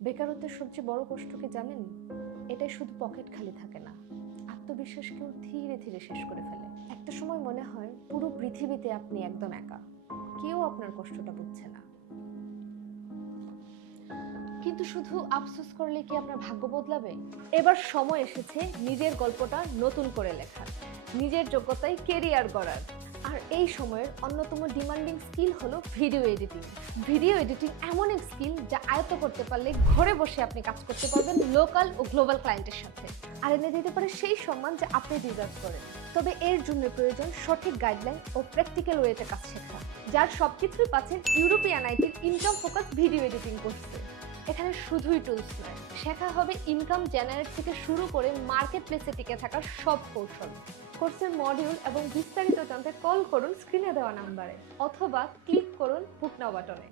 বেকারত্বের সবচেয়ে বড় কষ্ট কি জানেন? এটাই শুধু পকেট খালি থাকে না, আত্মবিশ্বাসকেও ধীরে ধীরে শেষ করে ফেলে। একটা সময় মনে হয় পুরো পৃথিবীতে আপনি একদম একা, কেউ আপনার কষ্টটা বুঝছে না। কিন্তু শুধু আফসোস করলে কি আপনার ভাগ্য বদলাবে? এবার সময় এসেছে নিজের গল্পটা নতুন করে লেখার, নিজের যোগ্যতায় কেরিয়ার গড়ার। আর এই সময়ের অন্যতম ডিমান্ডিং স্কিল হলো ভিডিও এডিটিং। ভিডিও এডিটিং এমন এক স্কিল যা আয়ত্ত করতে পারলে ঘরে বসে আপনি কাজ করতে পারবেন লোকাল ও গ্লোবাল ক্লায়েন্টের সাথে, আর এনে দিতে পারে সেই সম্মান যা আপনি ডিজার্ভ করেন। তবে এর জন্য প্রয়োজন সঠিক গাইডলাইন ও প্র্যাকটিক্যাল ওয়েতে কাজ শেখা, যার সবকিছুই পাচ্ছেন ইউরোপিয়ান আইটির ইনকাম ফোকাস ভিডিও এডিটিং কোর্সে। এখানে শুধুই টুলস নয়, শেখা হবে ইনকাম জেনারেট থেকে শুরু করে মার্কেট প্লেসে টিকে থাকার সব কৌশল। কোর্সের মডিউল এবং বিস্তারিত জানতে কল করুন স্ক্রিনে দেওয়া নাম্বারে, অথবা ক্লিক করুন বুক নাও বাটনে।